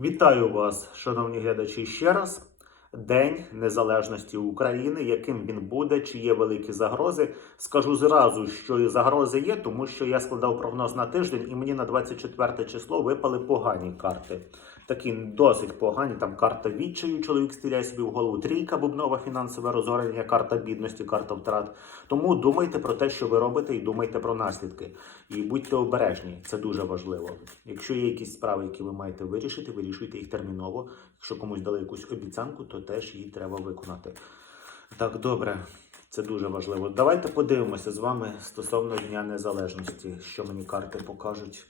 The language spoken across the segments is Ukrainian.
Вітаю вас, шановні глядачі, ще раз. День Незалежності України, яким він буде, чи є великі загрози. Скажу зразу, що і загрози є, тому що я складав прогноз на тиждень, і мені на 24 число випали погані карти. Такі досить погані. Там карта відчаю, чоловік стріляє собі в голову. Трійка бубнова фінансове розорення, карта бідності, карта втрат. Тому думайте про те, що ви робите, і думайте про наслідки. І будьте обережні, це дуже важливо. Якщо є якісь справи, які ви маєте вирішити, вирішуйте їх терміново. Якщо комусь дали якусь обіцянку, то теж її треба виконати. Так, добре, це дуже важливо. Давайте подивимося з вами стосовно Дня Незалежності, що мені карти покажуть.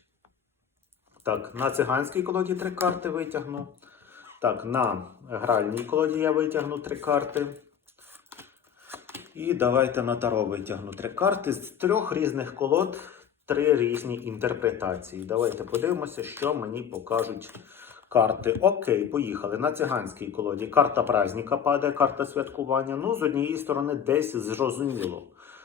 Так, на циганській колоді три карти витягну. Так, на гральній колоді я витягну три карти. І давайте на таро витягну три карти з трьох різних колод, три різні інтерпретації. Давайте подивимося, що мені покажуть карти. Окей, поїхали. На циганській колоді карта праздника падає, карта святкування. Ну, з однієї сторони, десь зрозуміло.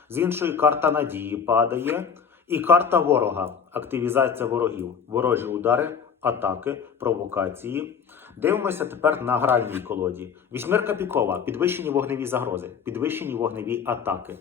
З іншої карта надії падає. І карта ворога. Активізація ворогів. Ворожі удари, атаки, провокації. Дивимося тепер на гральній колоді. Вісьмірка пікова, підвищені вогневі загрози, підвищені вогневі атаки.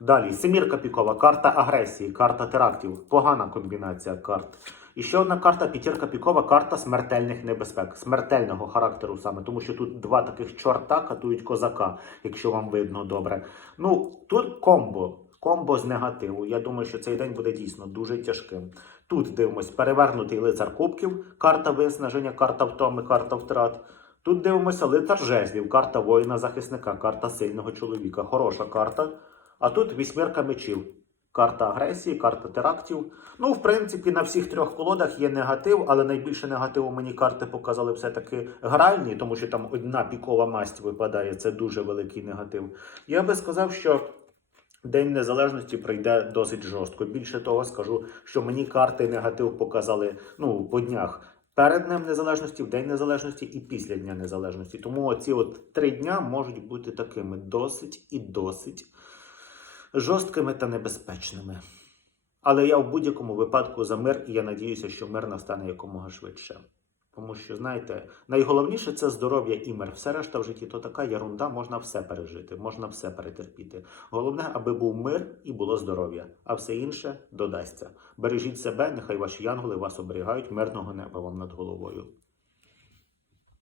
Далі семірка пікова, карта агресії, карта терактів, погана комбінація карт. І ще одна карта п'ятірка пікова, карта смертельних небезпек, смертельного характеру саме, тому що тут два таких чорта катують козака, якщо вам видно добре. Ну тут комбо. Комбо з негативу. Я думаю, що цей день буде дійсно дуже тяжким. Тут дивимось перевернутий лицар кубків, карта виснаження, карта втоми, карта втрат. Тут дивимося лицар жезлів, карта воїна-захисника, карта сильного чоловіка. Хороша карта. А тут вісьмірка мечів. Карта агресії, карта терактів. Ну, в принципі, на всіх трьох колодах є негатив, але найбільше негативу мені карти показали все-таки гральні, тому що там одна пікова масть випадає. Це дуже великий негатив. Я би сказав, що. День Незалежності пройде досить жорстко. Більше того, скажу, що мені карти негатив показали ну, по днях перед Днем Незалежності, в День Незалежності і після Дня Незалежності. Тому оці от три дня можуть бути такими досить і досить жорсткими та небезпечними. Але я в будь-якому випадку за мир, і я надіюся, що мир настане якомога швидше. Тому що, знаєте, найголовніше це здоров'я і мир. Все решта в житті то така ерунда, можна все пережити, можна все перетерпіти. Головне, аби був мир і було здоров'я, а все інше додасться. Бережіть себе, нехай ваші янголи вас оберігають, мирного неба вам над головою.